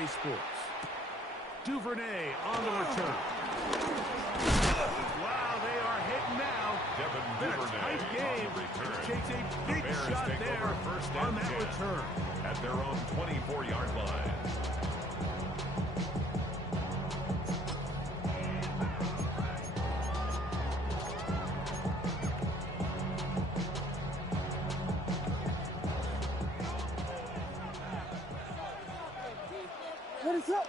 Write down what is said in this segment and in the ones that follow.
EA Sports. Duvernay on the return. Wow, they are hitting now. Been a tight game. Takes a big shot there on that return. At their own 24-yard line. What is up?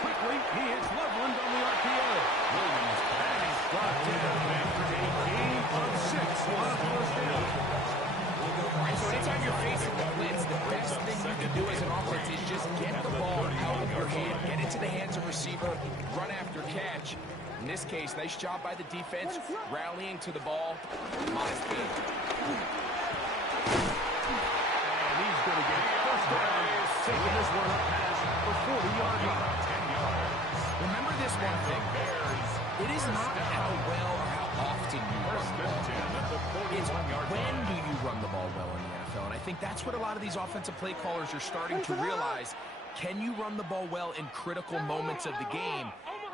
Quickly, he hits Loveland on the RPO. Williams is brought down after a gain of 6 on a first down. So anytime you're facing the blitz, the best thing you can do as an offense is just get the ball out of your hand, get it to the hands of receiver, run after catch. In this case, nice job by the defense, rallying to the ball. Modest gain. And he's going to get first down, taking this one up past the 40-yard line. 10 yards. Remember this one thing. It is not how well or how often you run the ball. It's when do you run the ball well in the NFL. And I think that's what a lot of these offensive play callers are starting to realize. Can you run the ball well in critical moments of the game?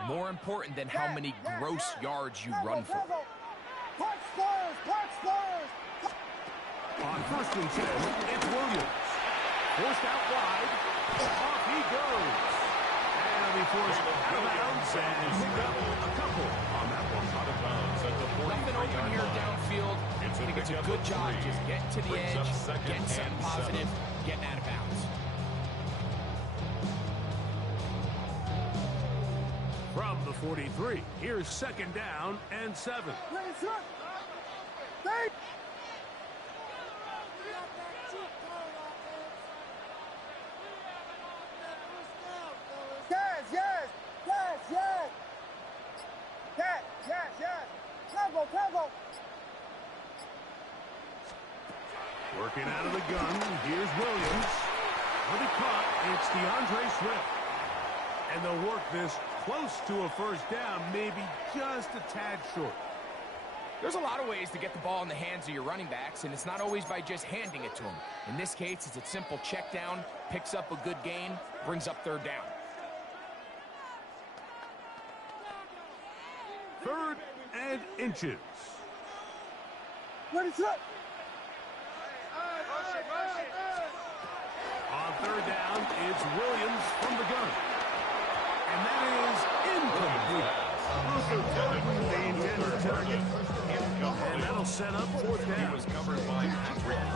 More important than how many gross yards you run for. On 1st and 10, it's Williams. Forced out wide. Off he goes. And he'll be forced out of bounds and pick up a couple on that one. Out of bounds at the 43-yard Nothing open here downfield. I think it's a good job just getting to the edge, getting something positive, getting out of bounds. From the 43, here's 2nd down and 7. Working out of the gun, here's Williams. With it caught, it's DeAndre Swift. And they'll work this close to a first down, maybe just a tad short. There's a lot of ways to get the ball in the hands of your running backs, and it's not always by just handing it to them. In this case, it's a simple check down, picks up a good gain, brings up 3rd down. 3rd and inches. What is up? On 3rd down, it's Williams from the gun. And that is incomplete. Also targeting the intended target. And that'll set up 4th down.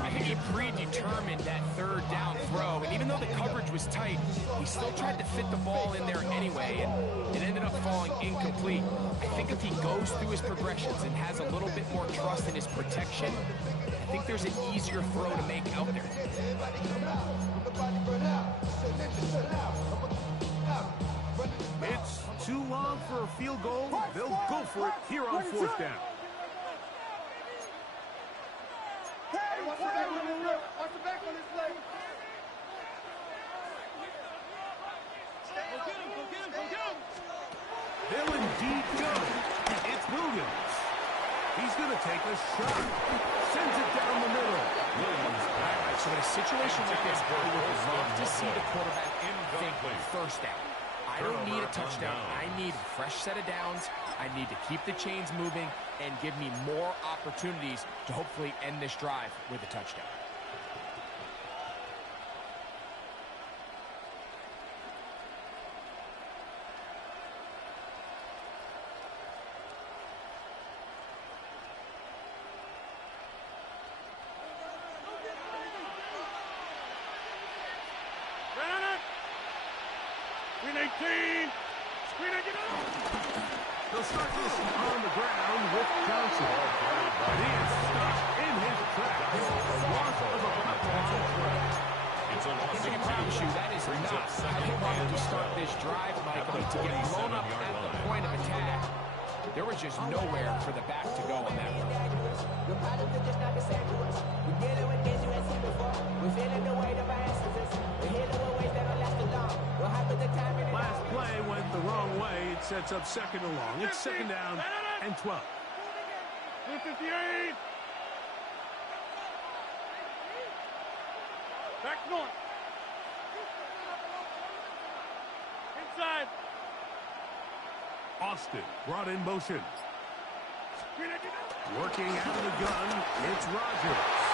I think he predetermined that 3rd down throw, and even though the coverage was tight, he still tried to fit the ball in there anyway, and it ended up falling incomplete. I think if he goes through his progressions and has a little bit more trust in his protection, I think there's an easier throw to make out there. It's too long for a field goal. They'll go for it here on 4th down. They'll indeed go. It's Williams. He's going to take a shot. Sends it down the middle. Williams. All right, so in a situation like this, I would love to see the quarterback think 1st down. I don't need a touchdown. I need a fresh set of downs. I need to keep the chains moving and give me more opportunities to hopefully end this drive with a touchdown. They'll start this on the ground with Johnson. But he is stuck in his tracks. A loss of a couple on the play. I can promise you that is not how you wanted to start this drive, Mike. I mean, to get blown up at the point of attack, there was just nowhere for the back to go on that run. Last play went the wrong way. It sets up 2nd and long. It's 2nd down and 12. 258. Back north. Inside. Austin brought in motion. Working out of the gun, it's Rogers.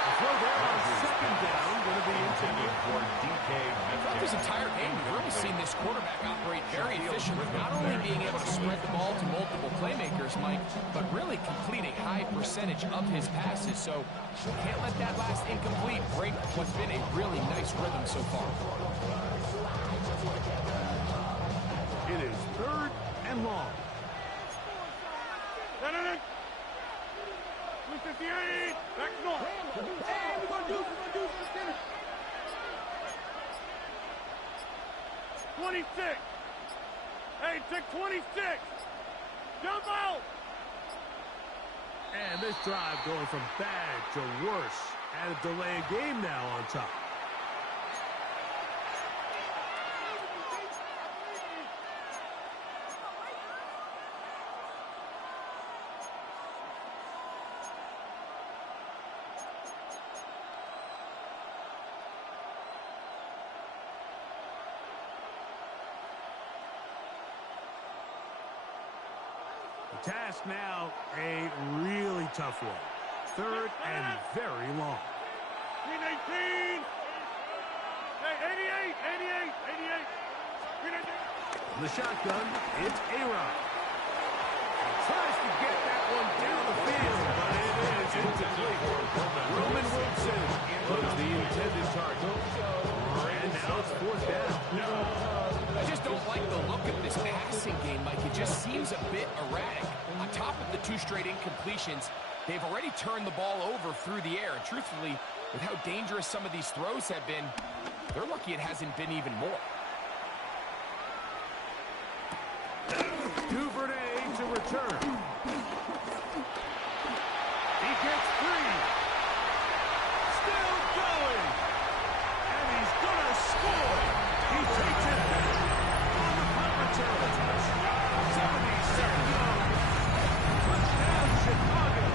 The throw there on second down, going to be intended for DK. Throughout this entire game, we've really seen this quarterback operate very efficiently, not only being able to spread the ball to multiple playmakers, Mike, but really complete a high percentage of his passes. So can't let that last incomplete break what's been a really nice rhythm so far. It is third and long. 258. Back north. Hey, we're going to do this. 26. Hey, take 26. Jump out. And this drive going from bad to worse. And a delay game now on top. The task now, a really tough one. Third and very long. 319. Hey, 88. The shotgun, it's A-Rod. He tries to get that one down the field, but it is incomplete. Roman Wilson was the intended target. And now it's fourth down. I just don't like the look of this passing game, Mike. It just seems a bit erratic. On top of the 2 straight incompletions, they've already turned the ball over through the air. And truthfully, with how dangerous some of these throws have been, they're lucky it hasn't been even more. Duvernay to return. He gets 3. Still going. And he's going to score. He takes it back on the punt return. 77 yards. Touchdown, Chicago.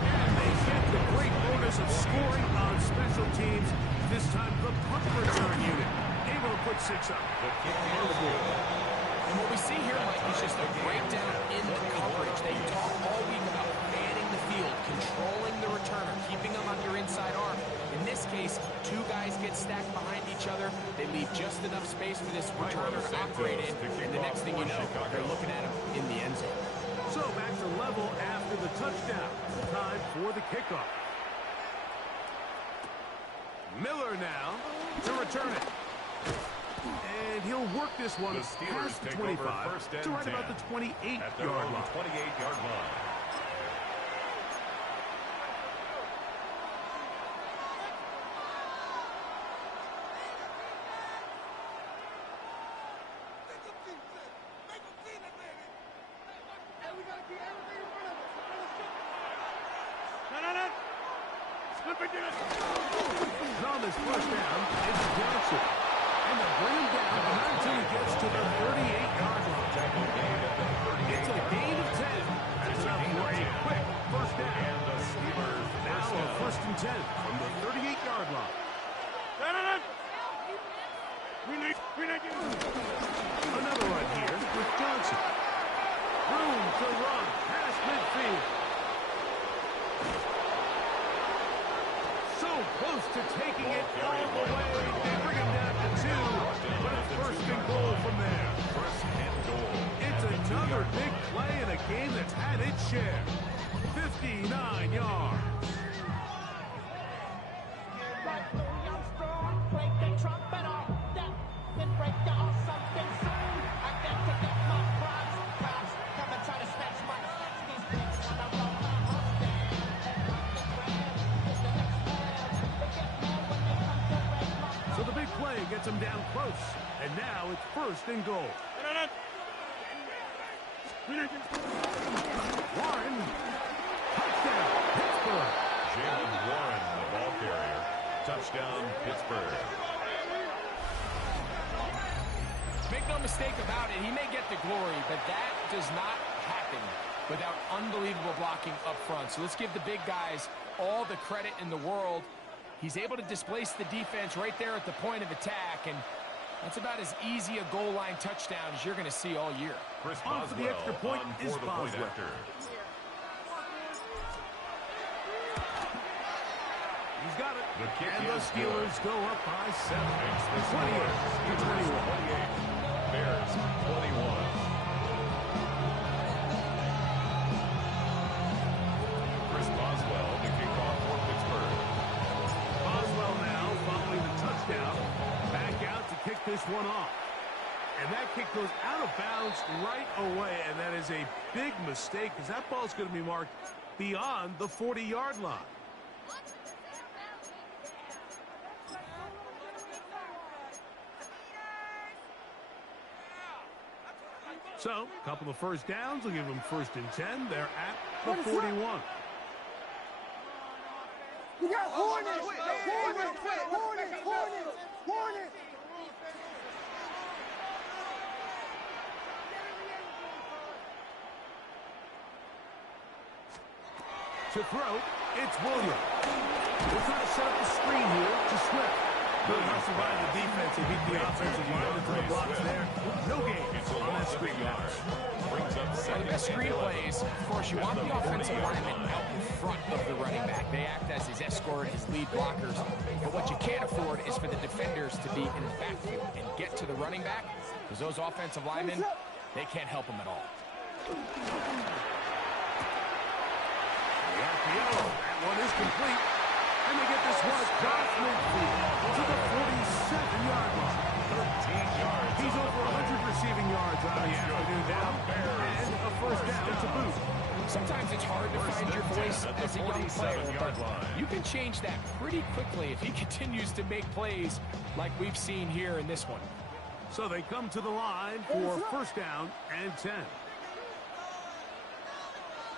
And they get the great bonus of scoring on special teams. This time, the punt return unit able to put 6 up. The kick is good. And what we see here, Mike, is just a breakdown in the coverage. They talk all week about manning the field, controlling the returner, keeping them on your inside arm. In this case, 2 guys get stacked behind each other. They leave just enough space for this returner to operate in, and the next thing you know, they're looking at him in the end zone. So back to level after the touchdown. Time for the kickoff. Miller now to return it. And he'll work this one past the 25 to right about the 28-yard line. 28-yard line. On this first down, it's Johnson. And they'll bring him down until he gets to the 38-yard line. It's a gain of 10. That's enough for a quick first down. And the Steelers Now a first and 10 from the 38-yard line. Another run here with Johnson. Room to run past midfield. So close to taking it all the way. They bring him down to 2, but it's first and goal from there. First and goal. It's another big play in a game that's had its share. 59 yards. So the big play gets him down close. And now it's first and goal. Warren. Touchdown, Pittsburgh. Jalen Warren, the ball carrier. Touchdown, Pittsburgh. Make no mistake about it, he may get the glory, but that does not happen without unbelievable blocking up front. So let's give the big guys all the credit in the world. He's able to displace the defense right there at the point of attack, and that's about as easy a goal line touchdown as you're going to see all year. Chris On for the extra point is Boswell. He's got it. And the Steelers go up by 7. 28-21. Bears 21. Chris Boswell to kick off for Pittsburgh. Boswell now following the touchdown. Back out to kick this one off. And that kick goes out of bounds right away. And that is a big mistake because that ball's going to be marked beyond the 40-yard line. So, a couple of first downs will give them 1st and 10. They're at the 41. We got Hornets! Hornets! To throw, it's Williams. We'll try to set up the screen here to Swift. Really must survive the defense and beat the offensive line into the blocks there. No gain on that screen pass. So the best screen plays, of course, you want the offensive lineman out in front of the running back. They act as his escort, his lead blockers. But what you can't afford is for the defenders to be in the backfield and get to the running back, because those offensive linemen, they can't help them at all. The RPO, that one is complete. And they get this one across midfield to the 47-yard line. 13 yards. He's over 100 receiving yards on the afternoon now, and a first down to boot. Sometimes it's hard to find your voice as a young player, but you can change that pretty quickly if he continues to make plays like we've seen here in this one. So they come to the line for 1st down and 10.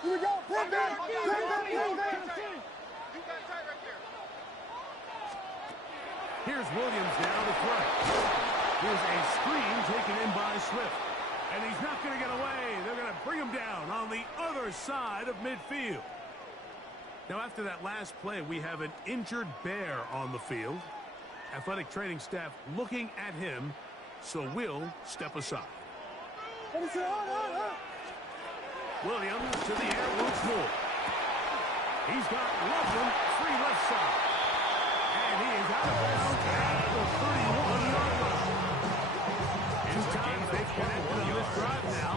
Here we go! Bring back! Here's Williams now to throw. Here's a screen taken in by Swift. And he's not going to get away. They're going to bring him down on the other side of midfield. Now, after that last play, we have an injured Bear on the field. Athletic training staff looking at him, so we'll step aside. Williams to the air once more. He's got Loveland free left side. And he is out of bounds at the 31-yard line. Two times they've connected on this drive now.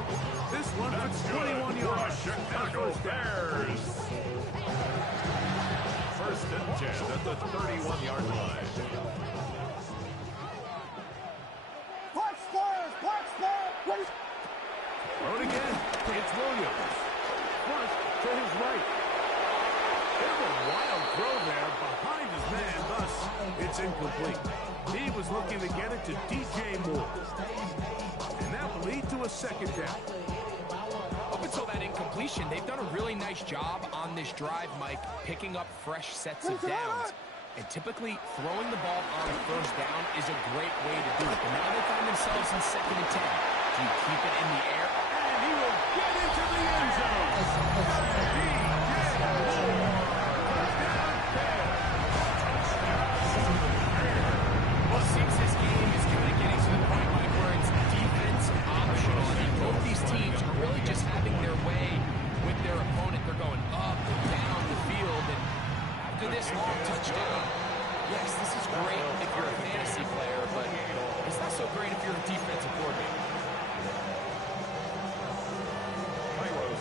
This one for 21 yards. Chicago Bears. 1st and 10 at the 31-yard line. Punch squares! Throw it again. It's Williams. Flush to his right. Bit of a wild throw there behind his man. Thus, it's incomplete. He was looking to get it to DJ Moore. And that will lead to a 2nd down. Up until that incompletion, they've done a really nice job on this drive, Mike, picking up fresh sets of downs. And typically, throwing the ball on 1st down is a great way to do it. But now they find themselves in 2nd and 10. Do you keep it in the air? And he will get into the end zone. DJ Moore. Well, it seems this game is kind of getting to the point, Mike, where it's defense optional. I mean, both these teams are really just having their way with their opponent. They're going up and down the field, and after this long touchdown, yes, this is great if you're a fantasy player, but it's not so great if you're a defensive coordinator.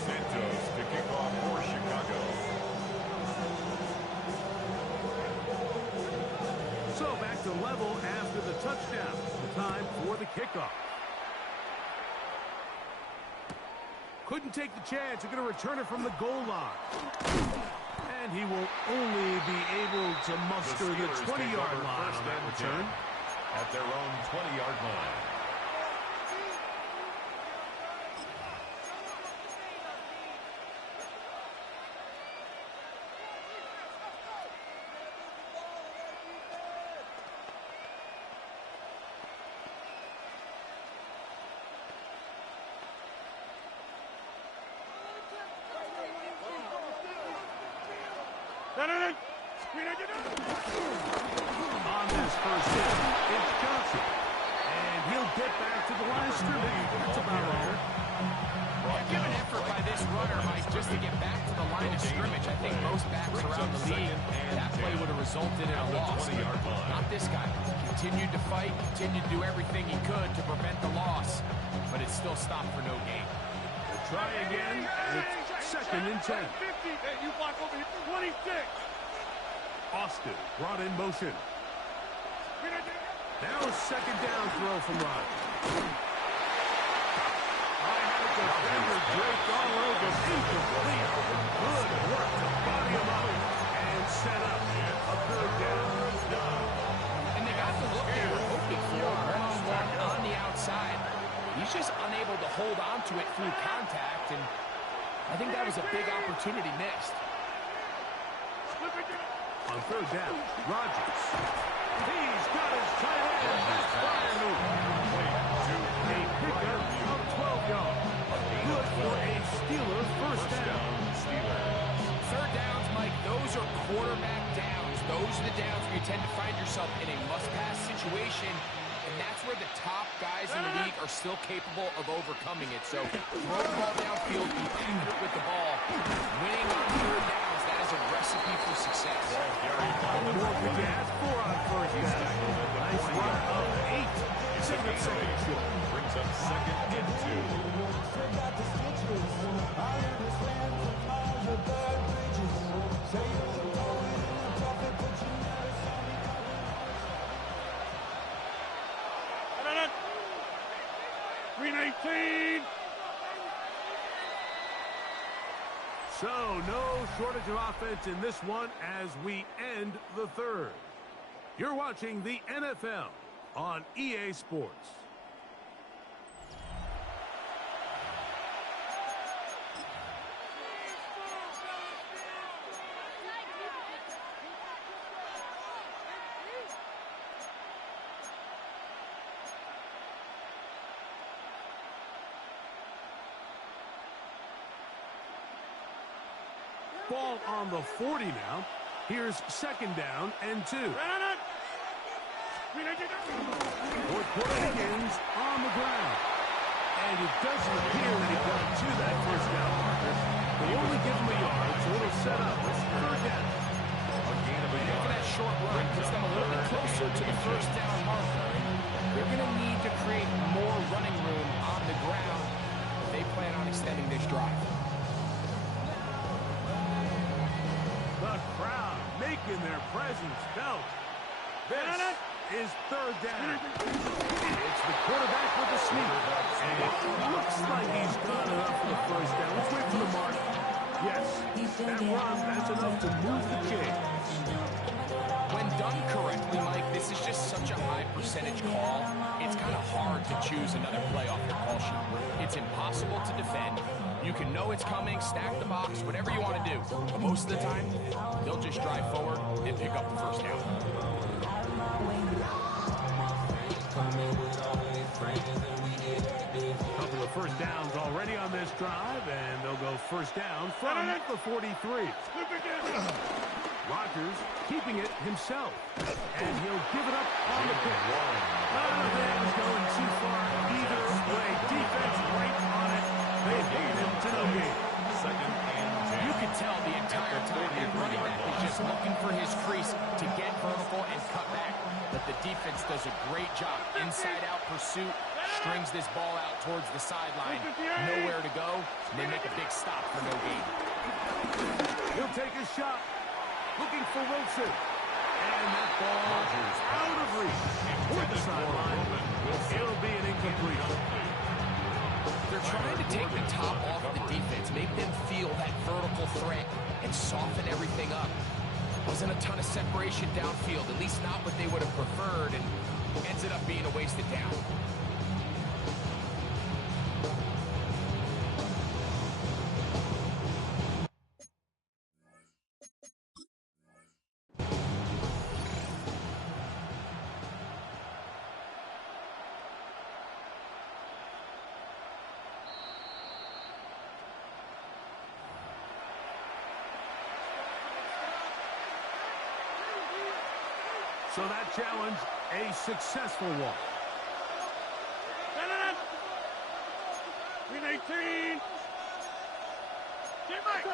Santos to kick off for Chicago. So back to level after the touchdown. The time for the kickoff. Couldn't take the chance. They're going to return it from the goal line. And he will only be able to muster the 20-yard line on that return. At their own 20-yard line. No. On this first hit, it's Johnson. And he'll get back to the line of scrimmage. That's about right. Give an effort by this runner, Mike, just to get back to the line of scrimmage. I think most backs around the league, that play would have resulted in a loss. Not this guy. Continued to fight, continued to do everything he could to prevent the loss, but it still stopped for no gain. We'll try again. It's 2nd and 10. Hey, you block over here. 26. Austin brought in motion. Now a 2nd down throw from Rodgers. Defender draped all over. Incomplete. Good work to body him up and set up a 3rd down. And they got the look they were hoping for, one-on-one on the outside. He's just unable to hold on to it through contact, and I think that was a big opportunity missed. On 3rd down, Rodgers. He's got his tight end. That's fire move. A pickup of 12 yards. Good for a Steeler first down. 3rd downs, Mike, those are quarterback downs. Those are the downs where you tend to find yourself in a must-pass situation, and that's where the top guys in the league are still capable of overcoming it. So throw the ball downfield, be accurate with the ball. Winning on 3rd downs, that is a recipe for success. More could you ask for on 1st down? Nice run of 8. Second short. Brings up 2nd and 2. So, no shortage of offense in this one as we end the 3rd. You're watching the NFL on EA Sports. Ball on the 40 now. Here's 2nd down and 2. Fourth quarter begins on the ground. And it doesn't appear that he got to that first down marker. They'll only give him a yard, so it'll set up 3rd down. Making that short run puts them a little bit closer to the first down marker. They're going to need to create more running room on the ground if they plan on extending this drive. The crowd making their presence felt. This is 3rd down. It's the quarterback with the sneak. And it looks like he's done enough for the first down. Let's wait for the mark. Yes, that run, that's enough to move the chains. When done correctly, Mike, this is just such a high percentage call. It's kind of hard to choose another play off the call sheet. It's impossible to defend. You can know it's coming, stack the box, whatever you want to do. But most of the time, they'll just drive forward and pick up the first down. Couple of first downs already on this drive, and they'll go first down from the 43. Rodgers keeping it himself, and he'll give it up on the pick. That was going too far either way. Defense right on it. They hit him to no gain. 2nd and 10. You can tell the entire time that running back is just looking for his crease to get vertical and cut back. But the defense does a great job. Inside-out pursuit, strings this ball out towards the sideline. Nowhere to go, and they make a big stop for no gain. He'll take a shot. Looking for Wilson. And that ball out of reach. Toward the sideline. It'll be an incompletion. They're trying to take the top off the defense, make them feel that vertical threat, and soften everything up. Wasn't a ton of separation downfield, at least not what they would have preferred, and ended up being a wasted down. So that challenge, a successful one. 319. Get right.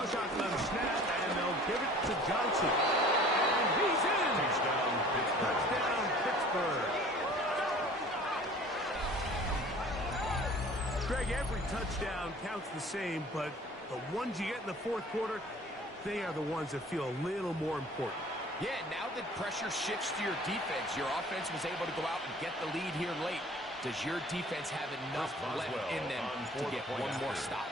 A shotgun snap, and they'll give it to Johnson. And he's in. Touchdown, Pittsburgh. Touchdown, Pittsburgh. Greg, every touchdown counts the same, but the ones you get in the fourth quarter, they are the ones that feel a little more important. Yeah, now that pressure shifts to your defense, your offense was able to go out and get the lead here late. Does your defense have enough left in them to get one more stop?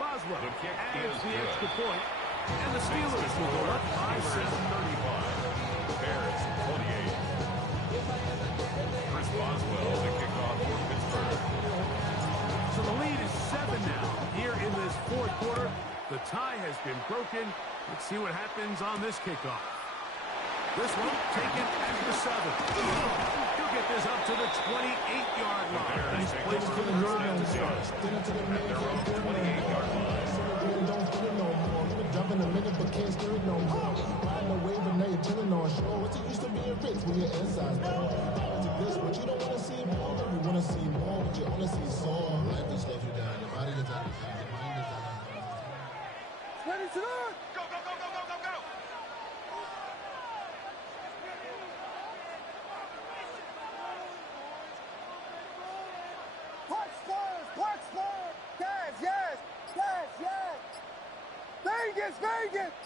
Boswell The kick adds is the good. extra point, and the Steelers will go up by 7. 35. Bears 28. Chris Boswell, the kickoff for Pittsburgh. So the lead is 7 now here in this fourth quarter. The tie has been broken. Let's see what happens on this kickoff. This one taken at the 7. He'll get this up to the 28-yard line. Nice place for the drive to start. At their own 28-yard line. Jumping a minute, but can't steer it no more. Riding a wave, but now you're turning on shore. What's it used to being rich when your inside's poor? To this, but you don't want to see more. You want to see more, but you only see some. Life just slows you down. Your body is out of time. Your mind is out of time. Ready to run. Go, go, go, go, go, go, go. Vegas!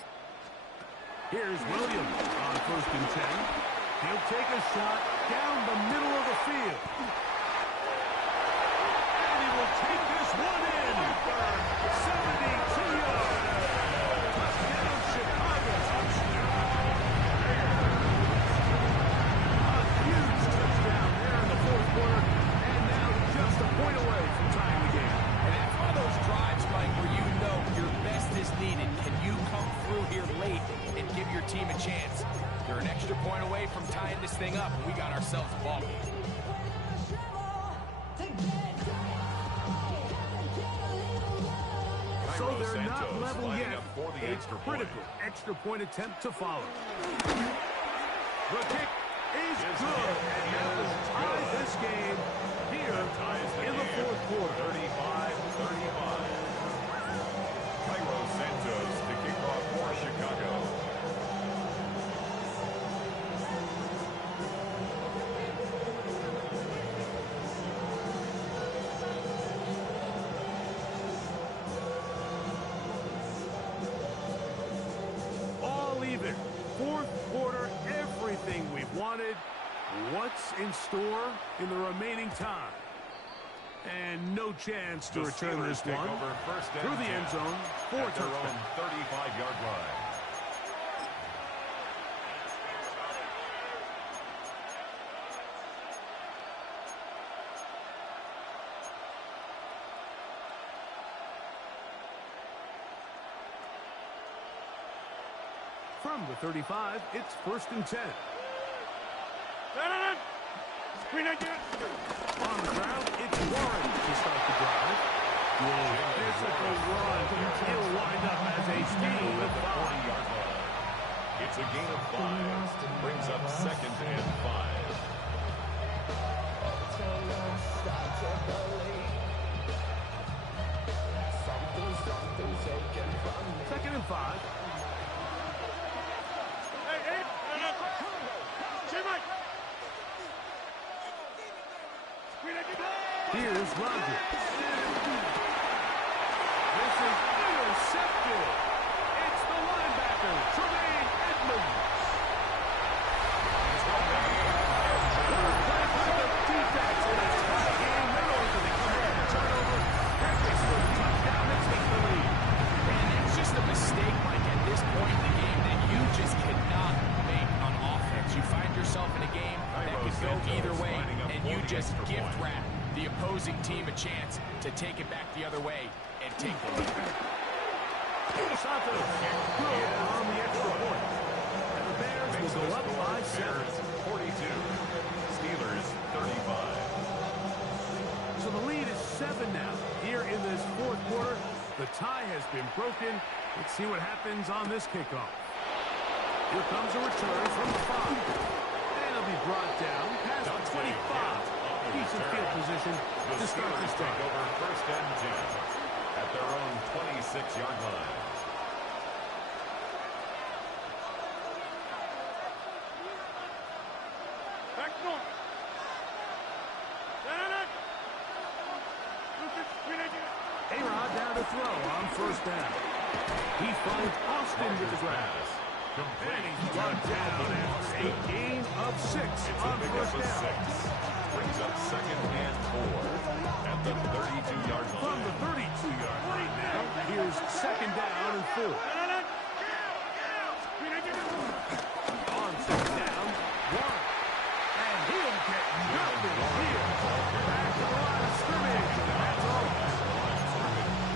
Here's Williams on 1st and 10. He'll take a shot down the middle of the field. And he will take this one in. 72 yards. Touchdown, Chicago. A huge touchdown there in the fourth quarter. And now just a point away from tying the game. And that's one of those drives, Mike, where you know your best is needed. Can you come through here late and give your team a chance? They're an extra point away from tying this thing up, and we got ourselves a ball game. So they're not Santos level lining yet. up for the A extra critical point. extra point attempt to follow. The kick is good, and that will tie this game here in the fourth quarter. 35-35. Cairo Santos to kick off for Chicago. All even. Fourth quarter, everything we've wanted. What's in store in the remaining time? And no chance to The return Steelers this take one over first and through the 10 end zone for a at their own touchdown. 35-yard line. From the 35, it's 1st and 10. Screen again. On the ground, it's Warren to start the drive. Physical run. He'll wind up as a gain of 5. 40-yard line. It's a gain of 5. Brings up 2nd and 5. Second and 5. Hey. Jimmy. Screen again. Here's Rodgers. This is intercepted. It's the linebacker, Tremaine Edmonds. Back with the defense in a tie game. Not only do they come up with a turnover, they score the touchdown and take the lead. And it's just a mistake, Mike, at this point in the game that you just cannot make on offense. You find yourself in a game that could go either way, and you just gift wrap the opposing team a chance to take it back the other way and take the lead. Santos good on the extra point. And the Bears will go up by 7. Bears 42. Steelers 35. tie has been broken. Let's see what happens on this kickoff. Here comes a return from the 5. And it'll be brought down past the 25. Decent field position to start this take drive. over first and 10 at their own 26-yard line. Back north. A-Rod down to throw on first down. He finds Austin with the grab. And he's brought down after a gain of 6 on first down. Brings up second and 4 at the 32-yard line. From the 32-yard line now, here's second down and 4. On second down, 1. And he'll get nothing here. Back to the line of scrimmage, and that's all.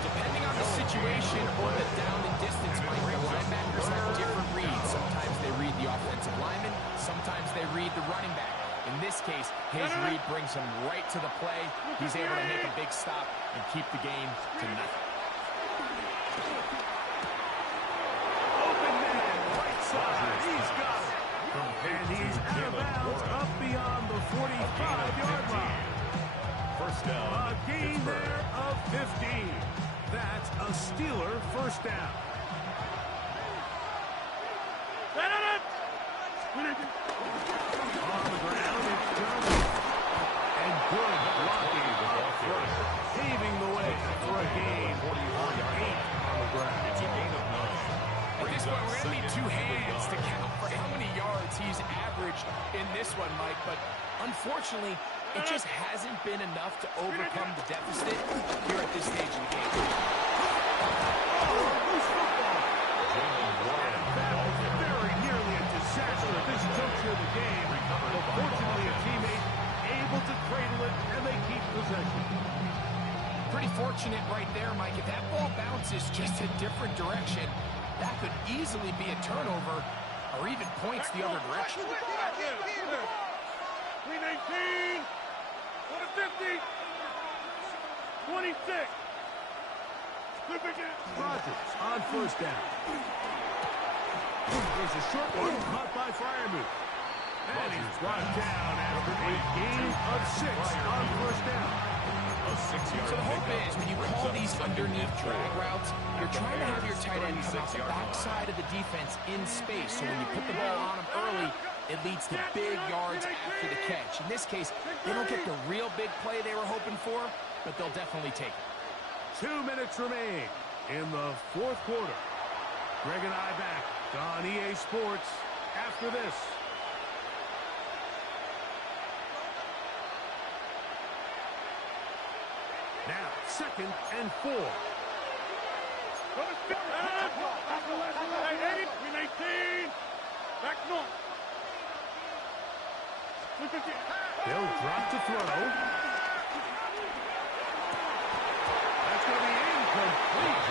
Depending on the situation or the down and distance, Mike, the linebackers have different reads. Sometimes they read the offensive lineman, sometimes they read the running back. In this case, his read brings him right to the play. He's able to make a big stop and keep the game to nothing. Open man, right side, he's got it. And he's out of bounds up beyond the 45-yard line. First down. A gain there of 15. That's a Steeler first down. On the ground, it's Johnson. And good blocking up front, paving the way for a gain of 8 on the ground. It's a gain of 9. At this point, we're going to need 2 hands to count for how many yards he's averaged in this one, Mike. But unfortunately, it just hasn't been enough to overcome the deficit here at this stage in the game. Loose football. And that was very nearly a disaster at this juncture of the game. But fortunately, a teammate able to cradle it, and they keep possession. Pretty fortunate right there, Mike. If that ball bounces just a different direction, that could easily be a turnover or even points the other direction. 319. Go to 50. 26. Rodgers on first down. There's a short one caught by Freiermuth. And he's brought down after a gain of 6 on first down. So the hope is when you call these underneath drag routes, you're trying to have your tight end come out the backside of the defense in space. So when you put the ball on him early, it leads to big yards after the catch. In this case, they don't get the real big play they were hoping for, but they'll definitely take it. 2 minutes remain in the fourth quarter. Greg and I back on EA Sports after this. Now, second and 4. Hey, 319. Back north. They'll drop to throw. That's going to be incomplete.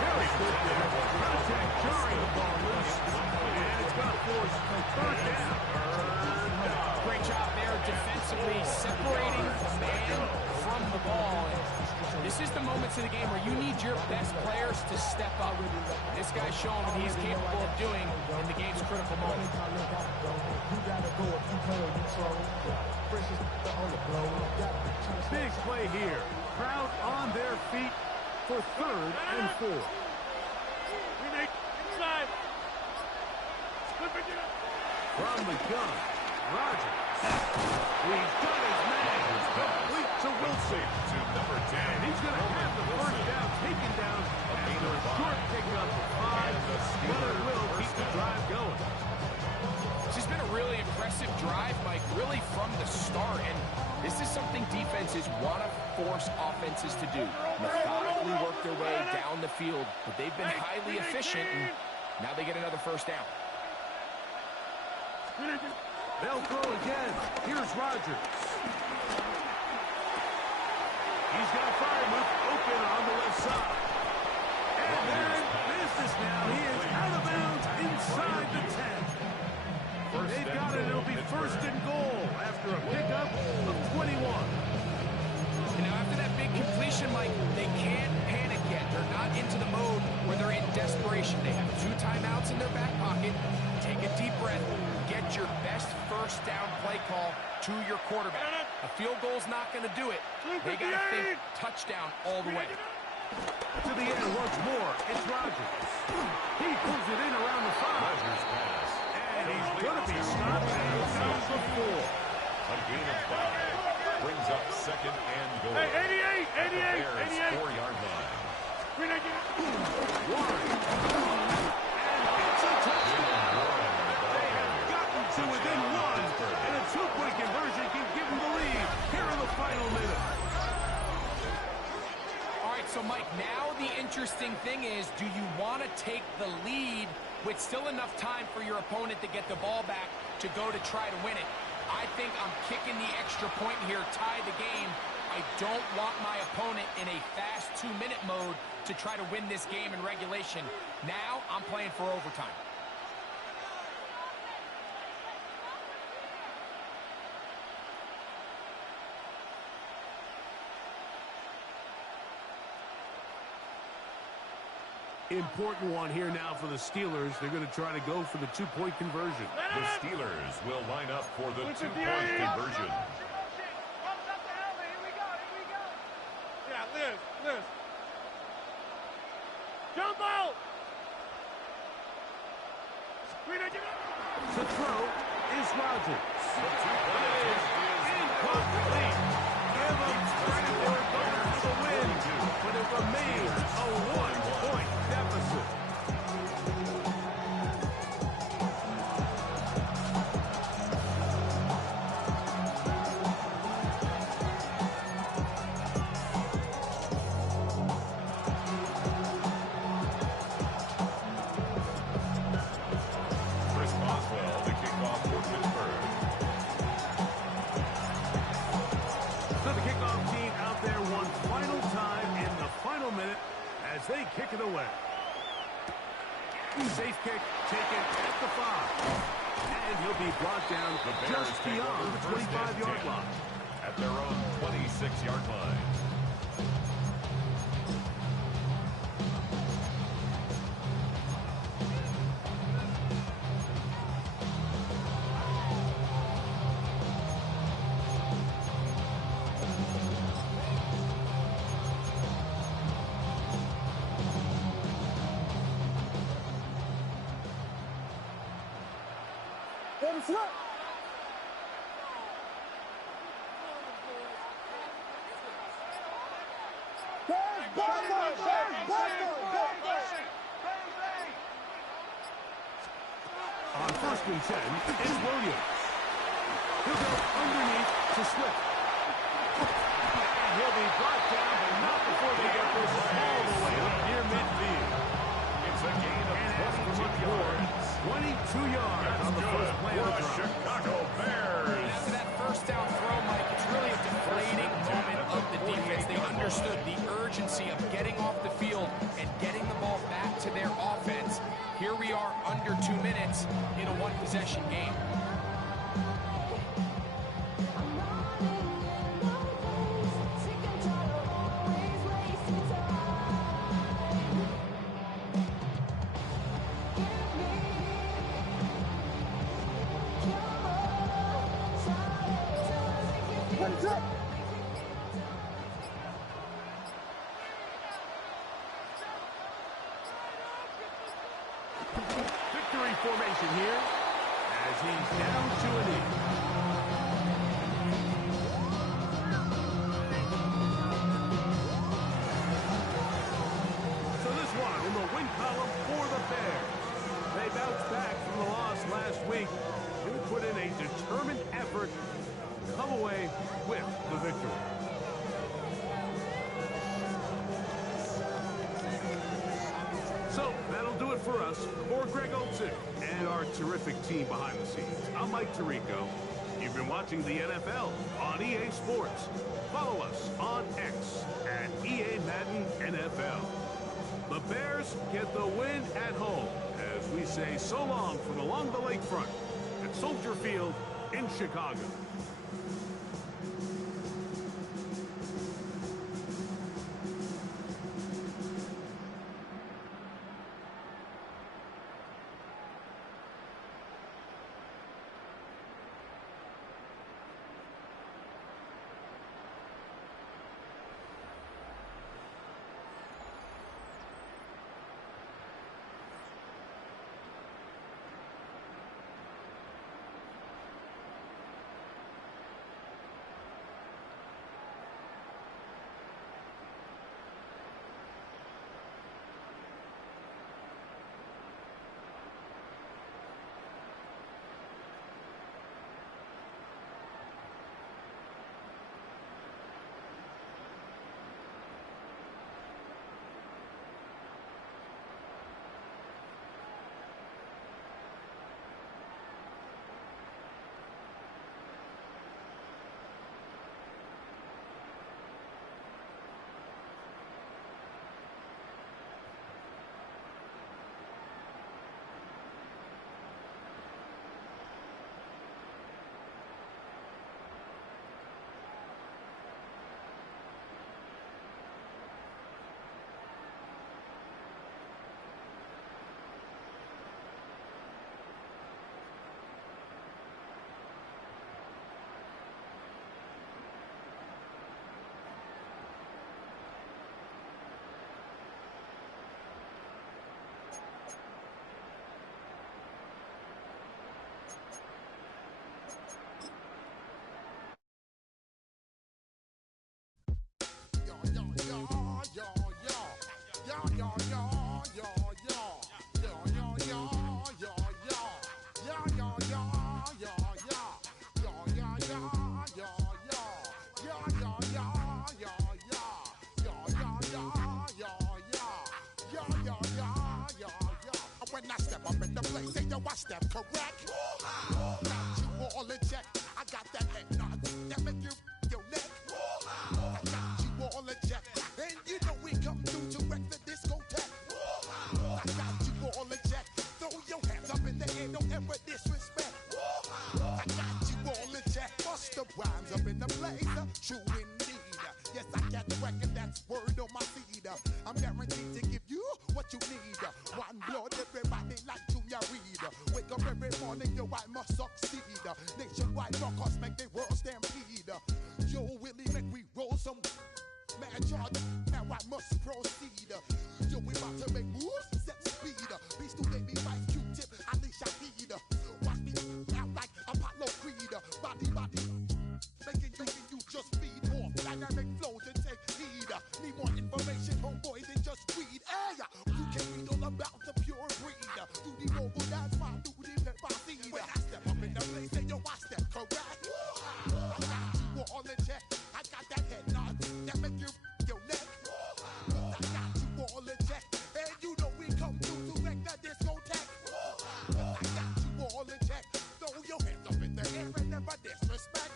Very good there. Contact jarring the ball loose. And it's going to force third down. Great job there defensively, separating the man from the ball. And this is the moments of the game where you need your best players to step up. This guy's showing what he's capable of doing in the game's critical moment. Big play here. Crowd on their feet for third and 4. Inside. From the gun, Rodgers. He's got his man. It's complete to Wilson. To number 10. And he's going to have the first down taken down after a short pickup of 5. But it will keep the drive going. This has been a really impressive drive, Mike, really from the start. And this is something defenses want to force offenses to do. Methodically work their way down the field. But they've been highly efficient, and now they get another first down. They'll throw again. Here's Rodgers. He's got Freiermuth open on the left side. And they're in business now. He is out of bounds inside the 10. They've got it. It'll be first and goal after a pickup of 21. And now after that big completion, Mike, they can't panic yet. situation. They have 2 timeouts in their back pocket. Take a deep breath. Get your best first down play call to your quarterback. A field goal's not going to do it. They got to think touchdown all the way. To the end once more. It's Rodgers. He pulls it in around the 5. Rodgers pass. And he's going to be stopped at the 4. A gain of 5. Brings up second and goal. Hey, 88, 88, 88. 4-yard line. Warren. And it's a touchdown. They have gotten to within 1. And a 2-point conversion can give them the lead here in the final minute. All right, so Mike, now the interesting thing is, do you want to take the lead with still enough time for your opponent to get the ball back to go to try to win it? I think I'm kicking the extra point here, tie the game. I don't want my opponent in a fast 2-minute mode to try to win this game in regulation. Now I'm playing for overtime. Important one here now for the Steelers. They're going to try to go for the 2-point conversion. The Steelers will line up for the 2-point conversion. Yeah, Liz. Jump out! To throw is Rodgers. The 2-point attempt is Incomplete. Give them credit for going for the win, but it remains a 1-point deficit. Chris Boswell to kick off for Pittsburgh. So the kickoff team out there one final time in the final minute as they kick it away. Safe kick taken at the 5. And he'll be brought down just beyond the 25-yard line. At their own 26-yard line. On 1st and 10, it's Williams. He'll go underneath to Swift. And he'll be brought down, but not before they get this all the way up near midfield. It's a gain of And as for 22 yards. 22 yards on the first play of the For the drive. Chicago Bears. After that first down throw, Mike, it's really a deflating moment of the defense. They understood the urgency of getting off the field and getting the ball back to their offense. Here we are under 2 minutes in a one-possession game. Victory formation here as he's down to a knee. So this one in the win column for the Bears. They bounced back from the loss last week and put in a determined effort to come away with the victory. So that'll do it for us. For Greg Olson and our terrific team behind the scenes, I'm Mike Tirico. You've been watching the NFL on EA Sports. Follow us on X at EA Madden NFL. The Bears get the win at home as we say so long from along the lakefront at Soldier Field in Chicago. place, say yo, I step correct. Got you all in check. I got that head nod that make you your neck. I got you all in check, and you know we come through to wreck the discotheque. I got you all in check. Throw your hands up in the air, don't ever disrespect. I got you all in check. Bust the rhymes up in the blazer, true indeed. Yes, I got the record, that's word on my seed. I'm guaranteed to give you what you need. One blood, everybody like Junior Reed. Wake up every morning, yo, I must succeed. Nationwide rockers make the world stampede. Yo, Willie, make we roll some man charge. Now I must proceed. Yo, we about to make moves, set speed. Beast to baby, Vice Q-tip, Ali Shaheed. Watch me out like Apollo Creed. Body, making you just feed off dynamic flows and take heed. Need more information, homeboy, than just read. Hey, you can read all about the pure breed. Do the mobile dance, my duty, let my seed. When I step up in the place, say yo, I step correct. I got you all in check. I got that head nod that make you your neck. I got you all in check, and you know we come through to wreck the discotheque. I got you all in check. Throw your hands up in the air and never disrespect.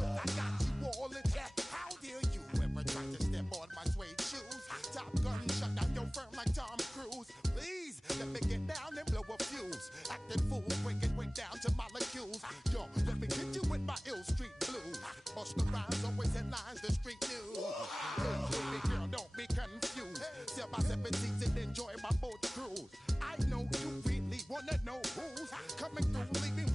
I got you all in check. How dare you ever try to step on my suede shoes? Top Gun shut down your firm like Tom Cruise. Please let me get down and blow a fuse. Acting fool, breaking way down to molecules. Yo, let me hit you with my ill street blues. Bust the rhymes, always headlines, the street news. Hey, baby girl, don't be confused. Sell my 17s and enjoy my boat cruise. I know you really wanna know who's coming through, leaving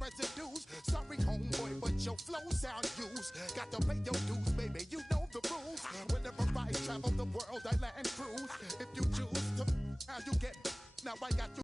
residues. Sorry, homeboy, but your flow sound used. Got to pay your dues, baby, you know the rules. Whenever I travel the world, I land cruise. If you choose to, how you get, now I got you.